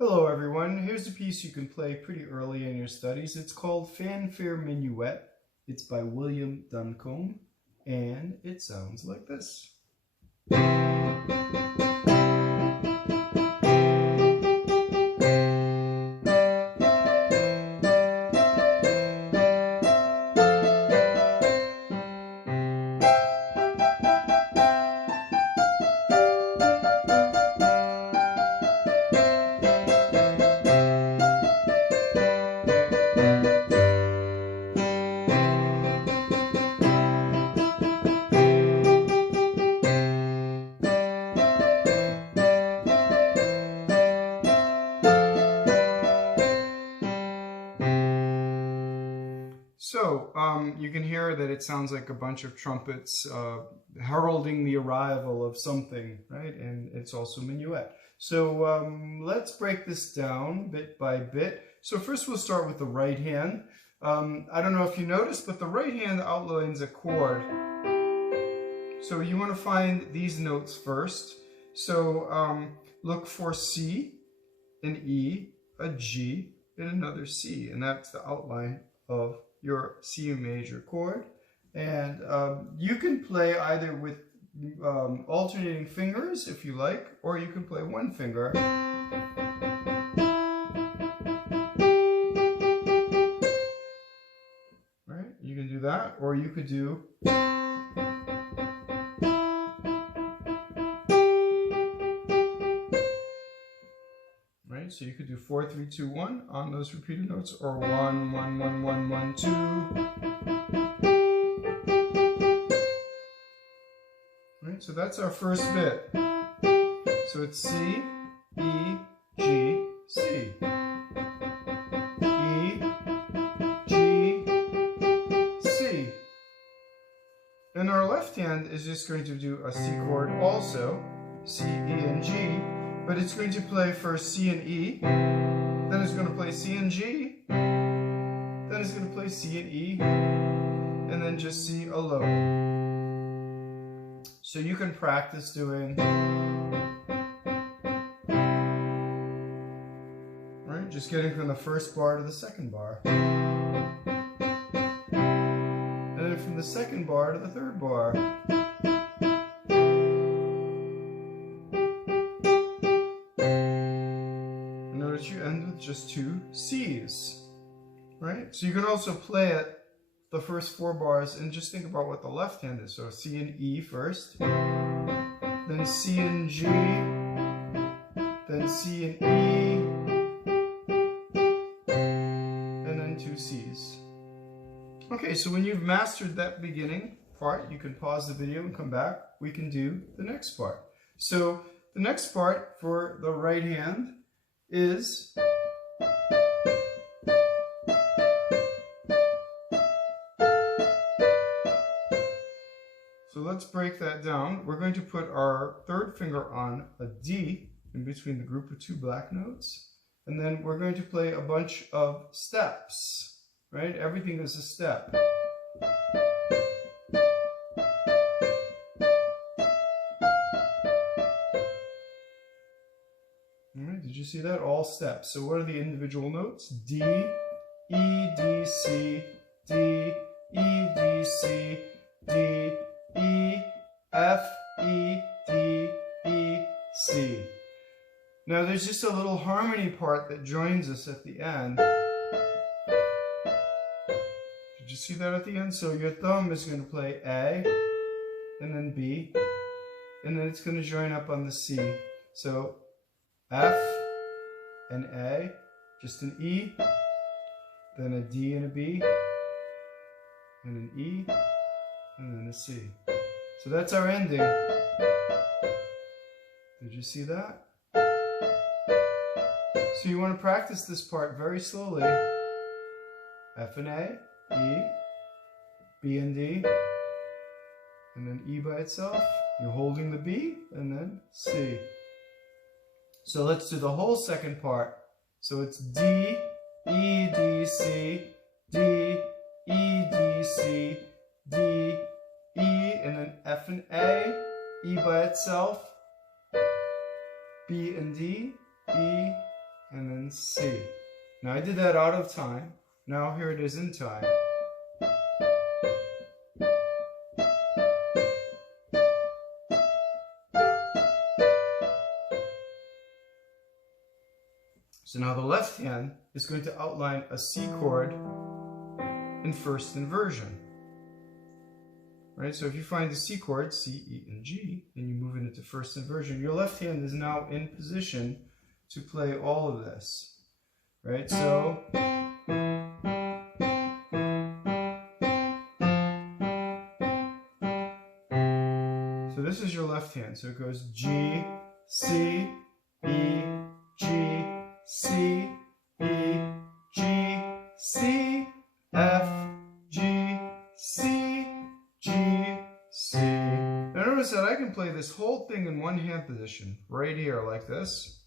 Hello everyone, here's a piece you can play pretty early in your studies. It's called Fanfare Minuet. It's by Duncombe, and it sounds like this. So you can hear that it sounds like a bunch of trumpets heralding the arrival of something, right? And it's also minuet. So let's break this down bit by bit. So first we'll start with the right hand. I don't know if you noticed, but the right hand outlines a chord. So you want to find these notes first. So look for C, an E, a G, and another C. And that's the outline of your C major chord. And you can play either with alternating fingers if you like, or you can play one finger. Right? You can do that, or you could do right? So you could do 4, 3, 2, 1 on those repeated notes, or 1, 1, 1, 1, 1, 2. Right? So that's our first bit. So it's C, E, G, C. E, G, C. And our left hand is just going to do a C chord also, C, E, and G. But it's going to play first C and E, then it's going to play C and G, then it's going to play C and E, and then just C alone. So you can practice doing, right, just getting from the first bar to the second bar. And then from the second bar to the third bar. You end with just 2 C's, right? So you can also play it the first 4 bars and just think about what the left hand is. So C and E first, then C and G, then C and E, and then 2 C's. Okay, so when you've mastered that beginning part, you can pause the video and come back. We can do the next part. So the next part for the right hand is so let's break that down. We're going to put our third finger on a D in between the group of 2 black notes, and then we're going to play a bunch of steps, right? Everything is a step. Alright, did you see that? All steps. So what are the individual notes? D, E, D, C, D, E, D, C, D, E, F, E, D, E, C. Now there's just a little harmony part that joins us at the end. Did you see that at the end? So your thumb is going to play A, and then B, and then it's going to join up on the C. So F and A, just an E, then a D and a B, and an E, and then a C. So that's our ending. Did you see that? So you want to practice this part very slowly. F and A, E, B and D, and then E by itself. You're holding the B, and then C. So let's do the whole second part. So it's D, E, D, C, D, E, D, C, D, E, and then F and A, E by itself, B and D, E, and and C. Now I did that out of time. Now here it is in time. So now the left hand is going to outline a C chord in first inversion. Right? So if you find the C chord, C, E, and G, and you move it into first inversion, your left hand is now in position to play all of this. Right? So this is your left hand. So it goes G, C, E, G, C, E, G, C, F, G, C, G, C. Now notice that I can play this whole thing in one hand position, right here like this.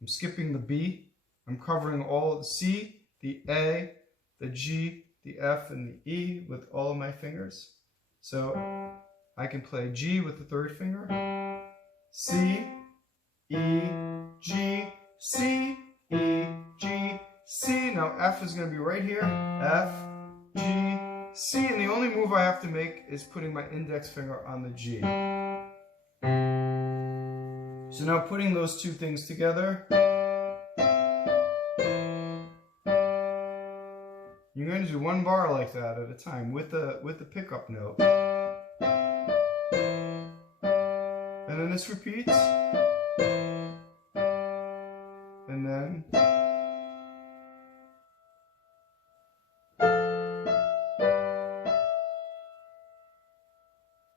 I'm skipping the B. I'm covering all the C, the A, the G, the F, and the E with all of my fingers. So I can play G with the third finger, C, E, G, C, E, G, C. Now F is going to be right here, F, G, C, and the only move I have to make is putting my index finger on the G. So now putting those two things together, you're going to do one bar like that at a time with the pickup note. And then this repeats. And then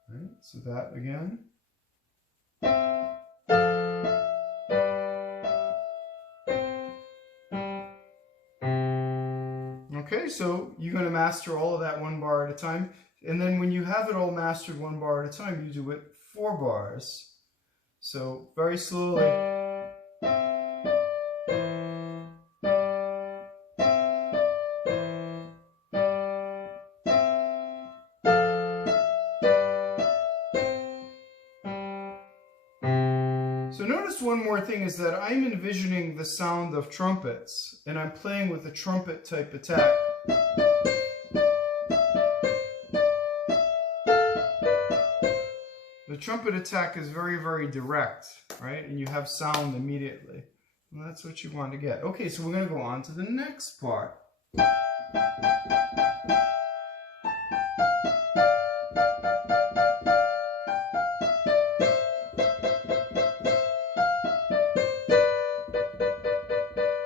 right, so that again. Okay, so you're going to master all of that one bar at a time. And then when you have it all mastered one bar at a time, you do it 4 bars. So very slowly. So notice one more thing is that I'm envisioning the sound of trumpets, and I'm playing with a trumpet type attack. The trumpet attack is very, very direct, right? And you have sound immediately. And that's what you want to get. Okay, so we're going to go on to the next part.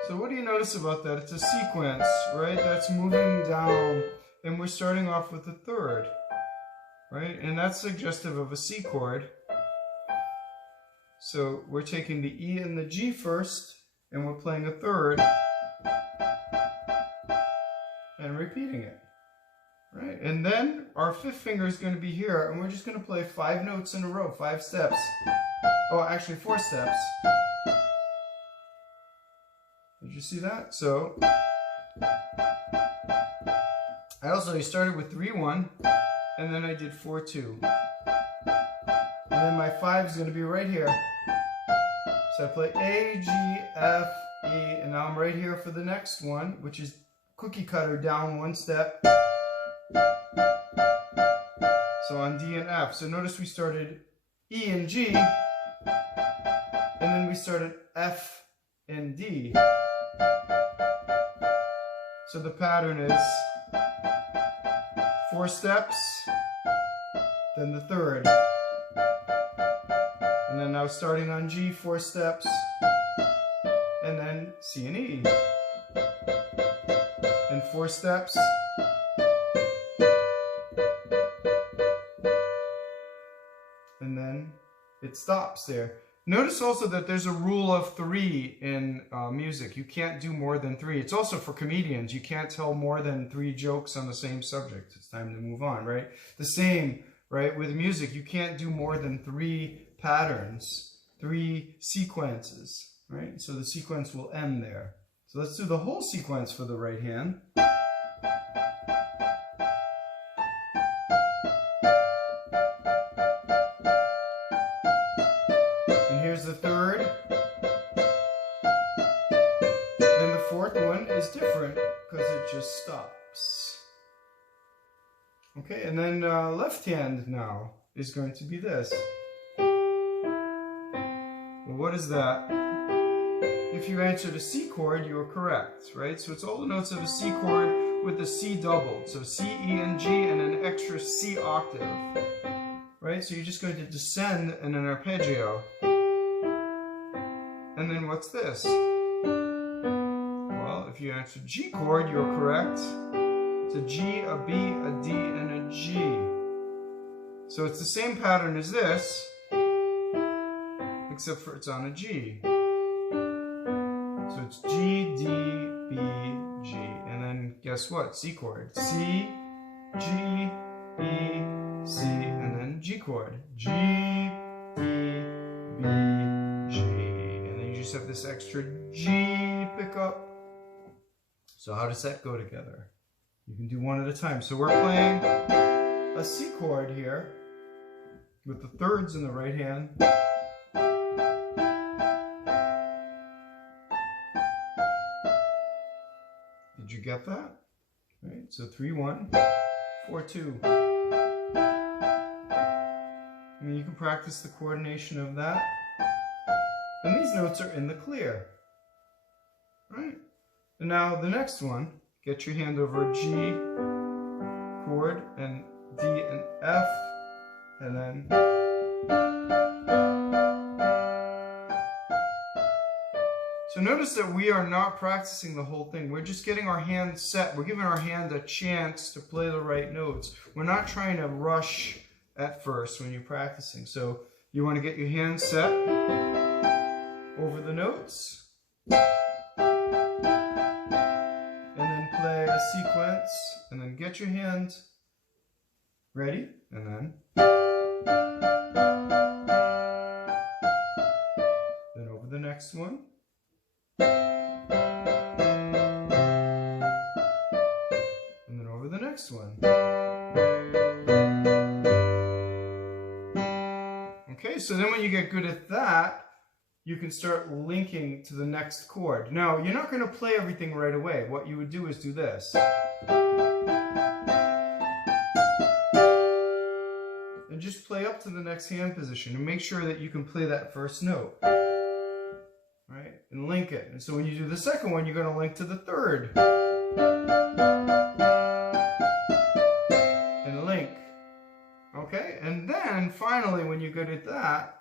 So what do you notice about that? It's a sequence, right? That's moving down, and we're starting off with the third. Right? And that's suggestive of a C chord. So we're taking the E and the G first, and we're playing a third, and repeating it. Right? And then our 5th finger is going to be here, and we're just going to play 5 notes in a row, 5 steps. Oh, actually 4 steps. Did you see that? So I started with 3-1. And then I did 4-2. And then my 5 is going to be right here. So I play A, G, F, E, and now I'm right here for the next one, which is cookie cutter down 1 step. So on D and F. So notice we started E and G, and then we started F and D. So the pattern is 4 steps, then the third, and then now starting on G, 4 steps, and then C and E, and 4 steps, and then it stops there. Notice also that there's a rule of 3 in music. You can't do more than 3. It's also for comedians. You can't tell more than 3 jokes on the same subject. It's time to move on, right? The same, right, with music. You can't do more than 3 patterns, 3 sequences, right? So the sequence will end there. So let's do the whole sequence for the right hand. Here's the third, Then the fourth one is different because it just stops. Okay, and then left hand now is going to be this. Well, what is that? If you answered a C chord, you are correct, right? So it's all the notes of a C chord with the C doubled. So C, E, and G, and an extra C octave, right? So you're just going to descend in an arpeggio. And then what's this? Well, if you answered G chord, you're correct. It's a G, a B, a D, and a G. So it's the same pattern as this, except for it's on a G. So it's G, D, B, G. And then guess what? C chord. C, G, E, C, and then G chord. G, D, B, G. And then you just have this extra G pickup. So how does that go together? You can do one at a time. So we're playing a C chord here with the thirds in the right hand. Did you get that? Right, so 3-1, 4-2. I mean, you can practice the coordination of that. And these notes are in the clear. Right? And now the next one, get your hand over a G chord and D and F, and then so notice that we are not practicing the whole thing. We're just getting our hand set. We're giving our hand a chance to play the right notes. We're not trying to rush at first when you're practicing. So you want to get your hand set over the notes. And then play a sequence. And then get your hand ready. And then over the next one. And then over the next one. Okay, so then when you get good at that, you can start linking to the next chord. Now, you're not going to play everything right away. What you would do is do this. And just play up to the next hand position and make sure that you can play that first note. Right? And link it. And so when you do the second one, you're going to link to the third. And link. Okay? And then finally, when you're good at that,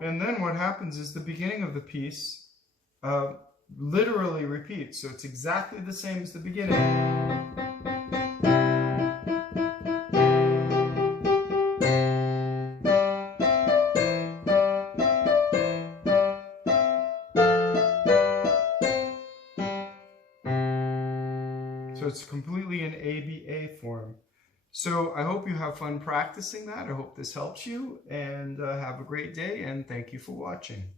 and then what happens is the beginning of the piece literally repeats. So it's exactly the same as the beginning. So it's completely in ABA form. So I hope you have fun practicing that. I hope this helps you, and have a great day, and thank you for watching.